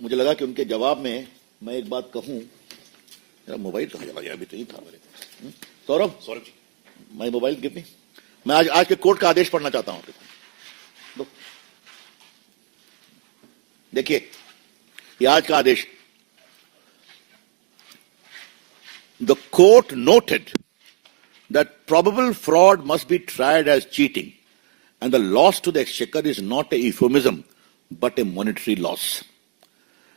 मुझे लगा कि उनके जवाब में मैं एक बात कहूं। मेरा मोबाइल कहाँ चला गया? अभी तो ही था मेरे। Saurabh ji, my mobile give me. मैं आज के कोर्ट का आदेश पढ़ना चाहता हूं। देखिए, ये आज का आदेश। The court noted that probable fraud must be tried as cheating and the loss to the exchequer is not a euphemism but a monetary loss.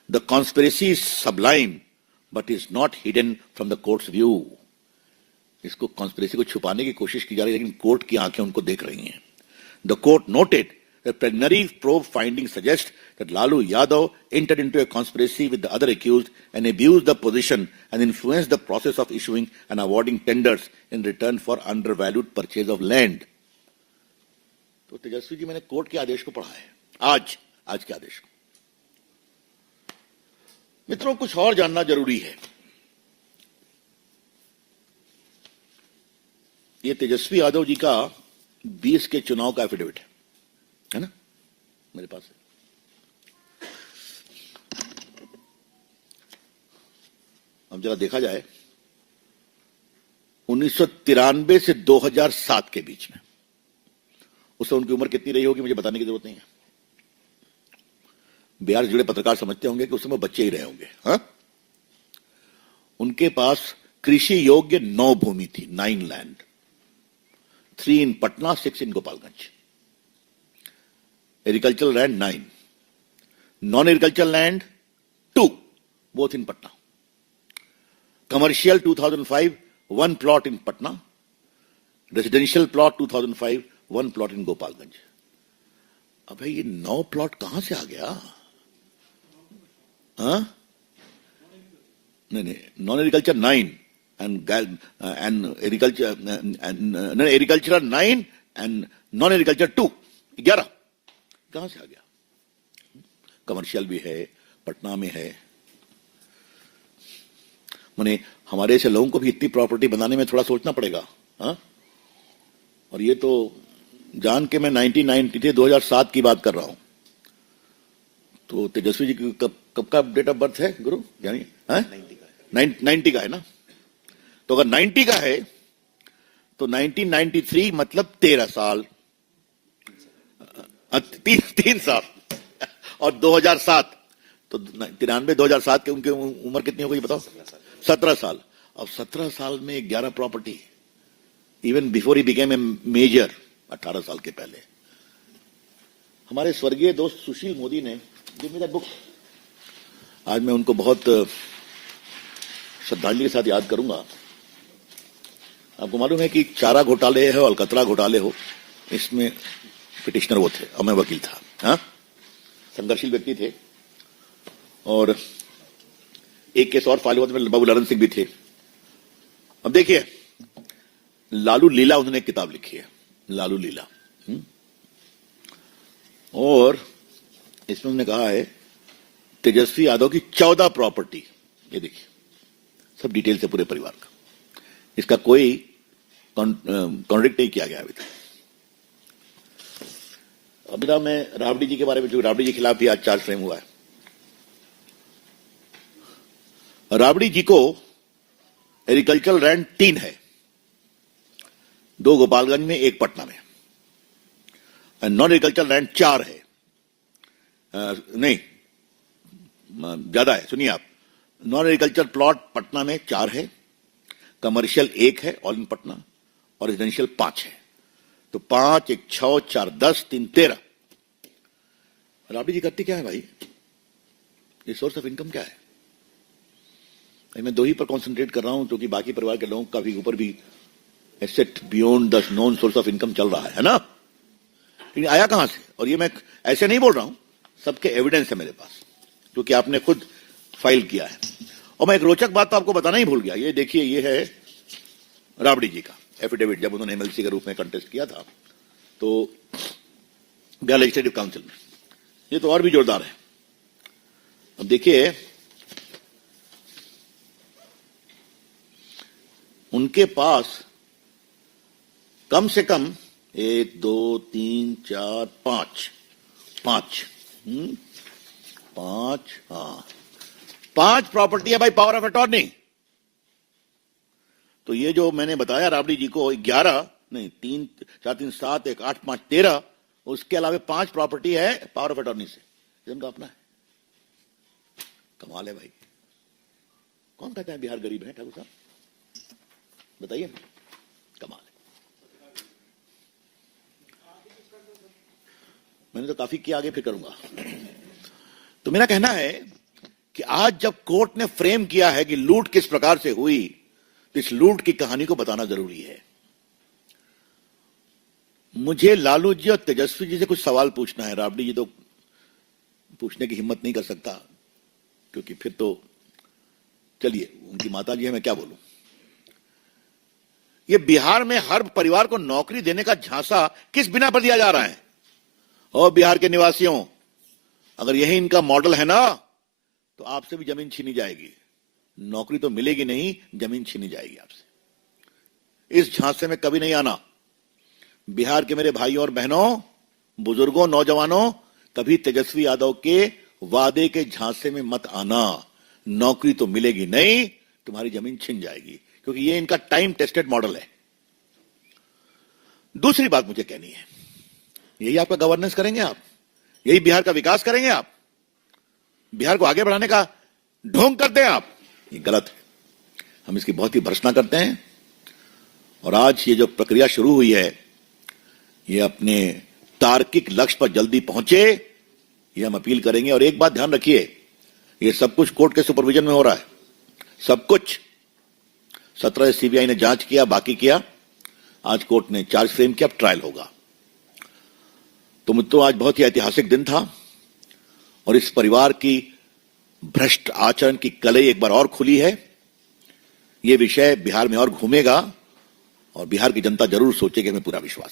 The conspiracy is sublime but is not hidden from the court's view. इसको conspiracy को छुपाने की कोशिश की जा रही है, लेकिन कोर्ट की आंखें उनको देख रही हैं. The court noted that preliminary probe findings suggest that Lalu Yadav entered into a conspiracy with the other accused and abused the position and influenced the process of issuing and awarding tenders in return for undervalued purchase of land. तो तेजस्वी जी, मैंने court के आदेश को पढ़ा है, आज के आदेश को. मित्रों, कुछ और जानना जरूरी है. ये तेजस्वी यादव जी का 20 के चुनाव का एफिडेविट है ना, मेरे पास है. अब जरा देखा जाए, 1993 से 2007 के बीच में, उससे उनकी उम्र कितनी रही होगी मुझे बताने की जरूरत नहीं है. बिहार से जुड़े पत्रकार समझते होंगे कि उस समय बच्चे ही रहे होंगे. हाँ, उनके पास कृषि योग्य 9 भूमि थी, 9 land, 3 in Patna, 6 in Gopalganj. Agricultural land 9, non agricultural land 2, both in Patna. Commercial 2005, 1 plot in Patna. Residential plot 2005, 1 plot in Gopalganj. अबे ये 9 प्लॉट कहां से आ गया? हाँ, नहीं, non agriculture 9 and agriculture and agricultural 9 and non agriculture 2, 11. कहां से आ गया? कमर्शियल भी है, पटना में है. माने हमारे ऐसे लोगों को भी इतनी प्रॉपर्टी बनाने में थोड़ा सोचना पड़ेगा. हाँ, और ये तो जान के मैं 2007 की बात कर रहा हूं. तो तेजस्वी जी कब का डेट ऑफ बर्थ है गुरु? यानी 90 का है ना. तो अगर 90 का है तो 1993 मतलब 13 साल, 3 साल. और 2007 तो 93 2007 के उनकी उम्र कितनी हो गई बताओ? 17 साल. अब 17 साल में 11 property, even before he became a major, 18 साल के पहले. हमारे स्वर्गीय दोस्त सुशील मोदी ने गिव मी दैट बुक. आज मैं उनको बहुत श्रद्धांजलि के साथ याद करूंगा. आपको मालूम है कि चारा घोटाले हो, अलकतरा घोटाले हो, इसमें पिटिशनर वो थे और मैं वकील था. हाँ, संघर्षशील व्यक्ति थे. और एक केस और फाइल हुआ में बाबू लालन सिंह भी थे. अब देखिए, लालू लीला उन्होंने एक किताब लिखी है, लालू लीला. और इसमें उन्होंने कहा है तेजस्वी यादव की 14 प्रॉपर्टी. ये देखिए, सब डिटेल से पूरे परिवार का. इसका कोई कॉन्ट्रडिक्ट नहीं किया गया अभी तक. अभी ना मैं राबड़ी जी के बारे में, जो राबड़ी जी के खिलाफ भी आज चार्ज फ्रेम हुआ है. राबड़ी जी को एग्रीकल्चरल लैंड 3 है, 2 गोपालगंज में, 1 पटना में. नॉन एग्रीकल्चरल लैंड 4 है. नहीं, ज्यादा है, सुनिए आप. नॉन एग्रीकल्चर प्लॉट पटना में 4 है, कमर्शियल 1 है ऑल इन पटना, और रेजिडेंशियल 5 है. तो 5, 1, 6, 4, 10, 3, 13. राबड़ी जी करती क्या है भाई? ये सोर्स ऑफ इनकम क्या है? मैं 2 ही पर कॉन्सेंट्रेट कर रहा हूं, क्योंकि बाकी परिवार के लोगों का भी ऊपर भी asset beyond the non source of income चल रहा है ना. लेकिन आया कहां से? और ये मैं ऐसे नहीं बोल रहा हूं, सबके एविडेंस है मेरे पास, क्योंकि आपने खुद फाइल किया है. और मैं एक रोचक बात तो आपको बताना ही भूल गया. ये देखिए, ये है राबड़ी जी का एफिडेविट, जब उन्होंने एमएलसी के रूप में कंटेस्ट किया था तो बिहार लेजिस्लेटिव काउंसिल में. ये तो और भी जोरदार है. अब देखिए, उनके पास कम से कम 1, 2, 3, 4, 5 5, हाँ 5 प्रॉपर्टी है भाई पावर ऑफ अटॉर्नी। तो ये जो मैंने बताया राबड़ी जी को 11 नहीं 3 4 3 7 1 8 5 13, उसके अलावा 5 प्रॉपर्टी है पावर ऑफ अटॉर्नी से, जिनका अपना है। कमाल है भाई। कौन कहता है बिहार गरीब है ठाकुर साहब, बताइए। कमाल है। मैंने तो काफी किया, आगे फिर करूंगा। तो मेरा कहना है कि आज जब कोर्ट ने फ्रेम किया है कि लूट किस प्रकार से हुई, तो इस लूट की कहानी को बताना जरूरी है। मुझे लालू जी और तेजस्वी जी से कुछ सवाल पूछना है। राबड़ी जी तो पूछने की हिम्मत नहीं कर सकता, क्योंकि फिर तो चलिए उनकी माता जी है, मैं क्या बोलूं। ये बिहार में हर परिवार को नौकरी देने का झांसा किस बिना पर दिया जा रहा है? और बिहार के निवासियों, अगर यही इनका मॉडल है ना, तो आपसे भी जमीन छीनी जाएगी। नौकरी तो मिलेगी नहीं, जमीन छीनी जाएगी आपसे। इस झांसे में कभी नहीं आना। बिहार के मेरे भाइयों और बहनों, बुजुर्गों, नौजवानों, कभी तेजस्वी यादव के वादे के झांसे में मत आना। नौकरी तो मिलेगी नहीं, तुम्हारी जमीन छिन जाएगी, क्योंकि ये इनका टाइम टेस्टेड मॉडल है। दूसरी बात मुझे कहनी है, यही आपका गवर्नेंस करेंगे आप? यही बिहार का विकास करेंगे आप? बिहार को आगे बढ़ाने का ढोंग करते हैं आप? ये गलत है। हम इसकी बहुत ही भर्त्सना करते हैं। और आज ये जो प्रक्रिया शुरू हुई है, ये अपने तार्किक लक्ष्य पर जल्दी पहुंचे, ये हम अपील करेंगे। और एक बात ध्यान रखिए, ये सब कुछ कोर्ट के सुपरविजन में हो रहा है, सब कुछ। 17 सीबीआई ने जांच किया, बाकी किया, आज कोर्ट ने चार्ज फ्रेम किया, अब ट्रायल होगा। तो मित्रों, आज बहुत ही ऐतिहासिक दिन था और इस परिवार की भ्रष्ट आचरण की कलई एक बार और खुली है। यह विषय बिहार में और घूमेगा और बिहार की जनता जरूर सोचेगी, हमें पूरा विश्वास है।